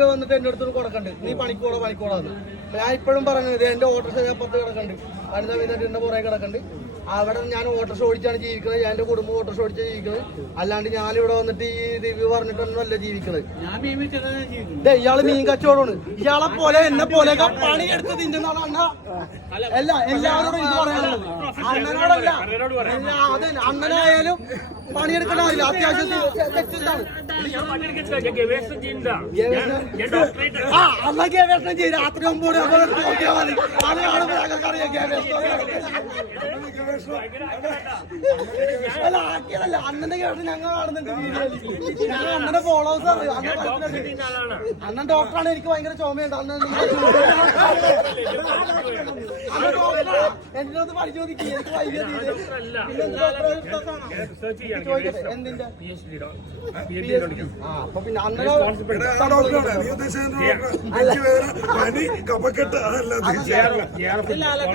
രൂപ വന്നിട്ട് എന്റെ അടുത്ത് കൊടുക്കണ്ട്. നീ പണിക്കോളോ പണിക്കോളാന്ന് ഞാൻ ഇപ്പോഴും പറഞ്ഞു ഇത് എന്റെ ഞാൻ പുറത്ത് കിടക്കണ്ട്. അനിത വീട്ടിന്റെ പുറകെ കിടക്കണ്ട്. അവിടെ ഞാൻ ഓട്ടോറിക്ഷ ഓടിച്ചാണ് ജീവിക്കുന്നത് ഞാൻ എന്റെ കുടുംബം ഓട്ടോറിക്ഷ ഓടിച്ചാണ് ജീവിക്കുന്നത് അല്ലാണ്ട് ഞാൻ ഇവിടെ വന്നിട്ട് ഈ റിവ്യൂ പറഞ്ഞിട്ടൊന്നും അല്ല ജീവിക്കുന്നത്. ഇയാൾ മീൻ കച്ചവടമാണ്. ഇയാളെ പോലെ എന്നെ പോലെ പണി എടുത്ത് തിന്നുന്നതാണ് അണ്ണ. അല്ല എല്ലാവരോടും ഇത് പറയാനുള്ളത്. അണ്ണനോടല്ല. അണ്ണനായാലും പണിയെടുക്കണ അറിയില്ല അത്യാവശ്യം ഗവേഷണം ചെയ്ത് രാത്രി ഒമ്പത് നോക്കിയാൽ മതി ഗവേഷണം അല്ല ആക്കിയതല്ല അണ്ണന്റെ ഗവേഷണം ഞങ്ങൾ കാണുന്നുണ്ട്. ഞങ്ങൾ അണ്ണന്റെ ഫോളോവേഴ്സ് അറിയാം അണ്ണൻ ഡോക്ടറാണ് എനിക്ക് ഭയങ്കര ചുമയുണ്ട് അണ്ണൻ എന്റെ എനിക്ക് തീരെ പിന്നെ എന്ത് ഡോക്ടറെ ചോദിക്കട്ടെ എന്തിന്റെ ആ അപ്പൊ പിന്നെ എനിക്ക് വേറെ പനി കഫക്കെട്ട് അതല്ല ഉദ്ദേശിച്ചത്. ഇല്ല അലക്ക